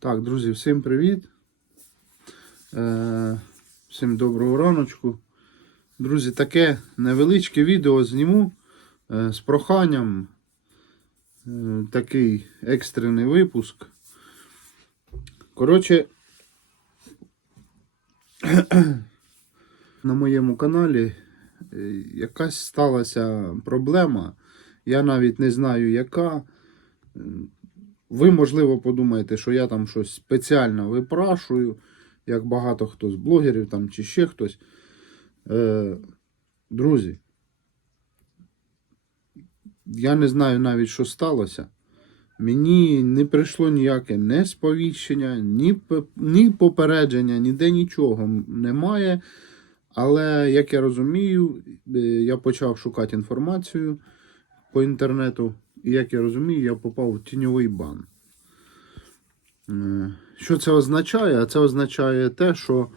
Так, друзі, всім привіт. Е, всім доброго раночку. Друзі, таке невеличке відео зніму е, з проханням. Е, такий екстрений випуск. Коротше, на моєму каналі е, якась сталася проблема. Я навіть не знаю, яка. Ви, можливо, подумаєте, що я там щось спеціально випрашую, як багато хто з блогерів там чи ще хтось. Е, друзі, я не знаю навіть, що сталося. Мені не прийшло ніяке не сповіщення, ні, ні попередження, ніде нічого немає. Але, як я розумію, е, я почав шукати інформацію по інтернету. І як я розумію, я попав в тіньовий бан. Е, Що це означає? А це означає те, що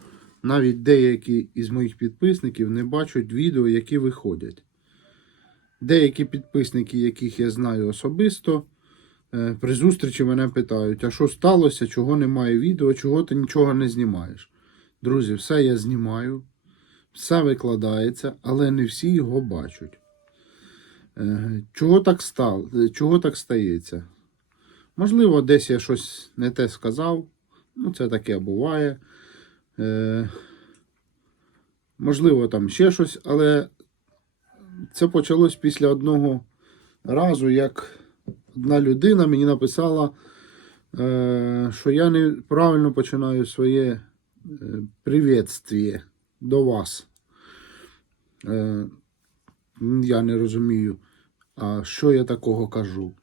навіть деякі із моїх підписників не бачать відео, які виходять. Деякі підписники, яких я знаю особисто, е, при зустрічі мене питають: а що сталося, чого немає відео, чого ти нічого не знімаєш? Друзі, все я знімаю, все викладається, але не всі його бачать. Е, Чого так стало? е, Чого так стається? Можливо, десь я щось не те сказав. Ну, це таке буває. Е, можливо, там ще щось, але це почалось після одного разу, як одна людина мені написала, е, що я неправильно починаю своє е, до вас. Е, я не розумію, а що я такого кажу.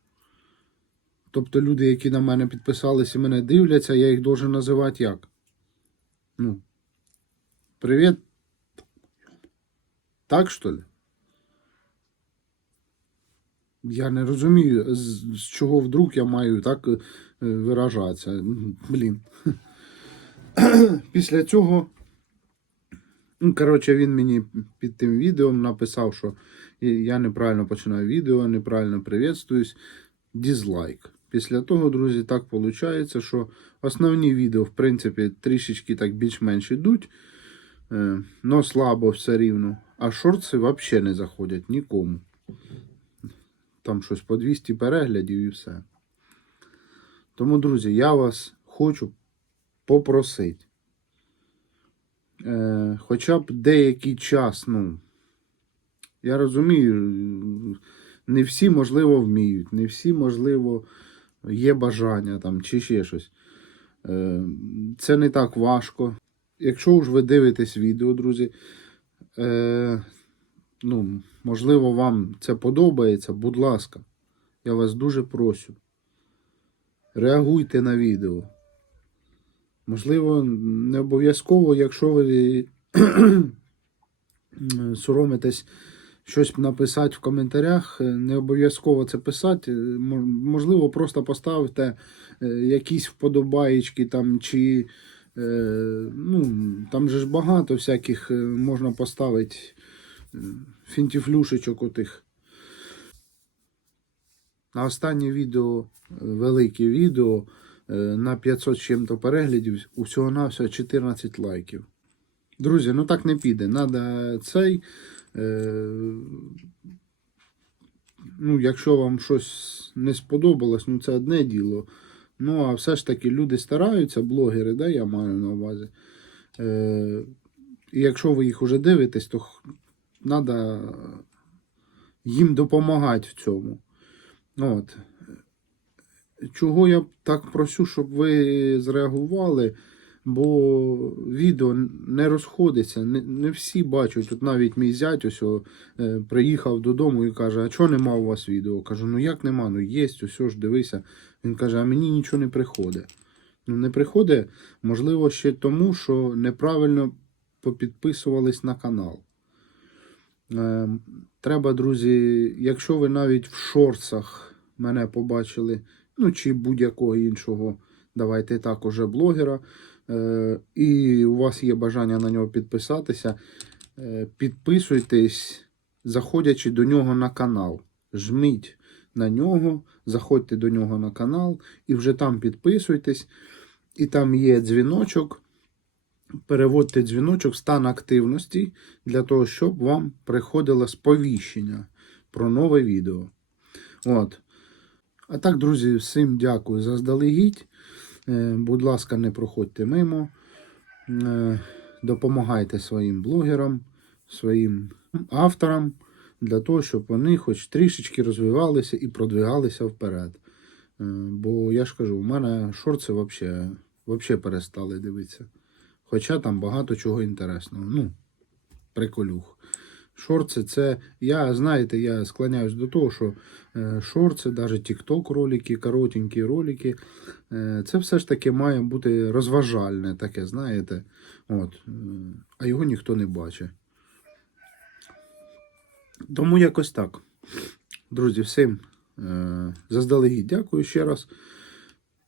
Тобто люди, які на мене підписались і мене дивляться, я їх должен називати як? Ну. Привіт. Так, що ли? Я не розумію, з, з чого вдруг я маю так е, виражатися. Блін. Після цього. Ну, коротше, він мені під тим відео написав, що я неправильно починаю відео, неправильно привітствуюсь. Дізлайк. Після того, друзі, так виходить, що основні відео, в принципі, трішечки так більш-менш ідуть, е, но слабо все рівно. А шорти взагалі не заходять нікому. Там щось по 200 переглядів і все. Тому, друзі, я вас хочу попросити. Е, хоча б деякий час, ну, я розумію, не всі, можливо, вміють, не всі, можливо, є бажання там, чи ще щось. Е, це не так важко. Якщо ж ви дивитесь відео, друзі, е, ну, можливо, вам це подобається, будь ласка, я вас дуже прошу. Реагуйте на відео. Можливо, не обов'язково, якщо ви соромитесь щось написати в коментарях, е, не обов'язково це писати. Е, Можливо, просто поставте е, якісь вподобаєчки там, чи е, ну, там же ж багато всяких е, можна поставити е, фінтіфлюшечок отих. На останнє відео, е, велике відео, е, на 500 з чим-то переглядів, усього-навсього 14 лайків. Друзі, ну так не піде. Надо цей. Е, ну, якщо вам щось не сподобалось, ну це одне діло. Ну, а все ж таки люди стараються, блогери, да, я маю на увазі. Е, і якщо ви їх уже дивитесь, то треба їм допомагати в цьому. От. Чого я так прошу, щоб ви зреагували, бо відео не розходиться, не, не всі бачать. Тут навіть мій зять ось о, е, приїхав додому і каже, а чого нема у вас відео? Кажу, ну як нема? Ну є, ось ж дивися. Він каже, а мені нічого не приходить. Ну, не приходить, можливо, ще тому, що неправильно попідписувались на канал. Е, Треба, друзі, якщо ви навіть в шорцах мене побачили, ну чи будь-якого іншого, давайте так, уже блогера, е, і у вас є бажання на нього підписатися, е, підписуйтесь, заходячи до нього на канал. Жміть на нього, заходьте до нього на канал і вже там підписуйтесь. і там є дзвіночок. Переводьте дзвіночок в стан активності для того, щоб вам приходило сповіщення про нове відео. От. А так, друзі, всім дякую за здалегідь. Е, Будь ласка, не проходьте мимо. Е, Допомагайте своїм блогерам, своїм авторам для того, щоб вони хоч трішечки розвивалися і продвигалися вперед. Е, Бо я ж кажу, у мене шорти взагалі, взагалі перестали дивитися. Хоча там багато чого інтересного. Ну, приколюх. Шорти це, я, знаєте, я склоняюсь до того, що е, шорти, навіть TikTok ролики, коротенькі ролики, е, це все ж таки має бути розважальне таке, знаєте. От, е, а його ніхто не бачить. Тому якось так. Друзі, всім заздалегідь дякую ще раз.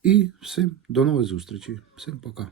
І всім до нових зустрічей. Всім пока.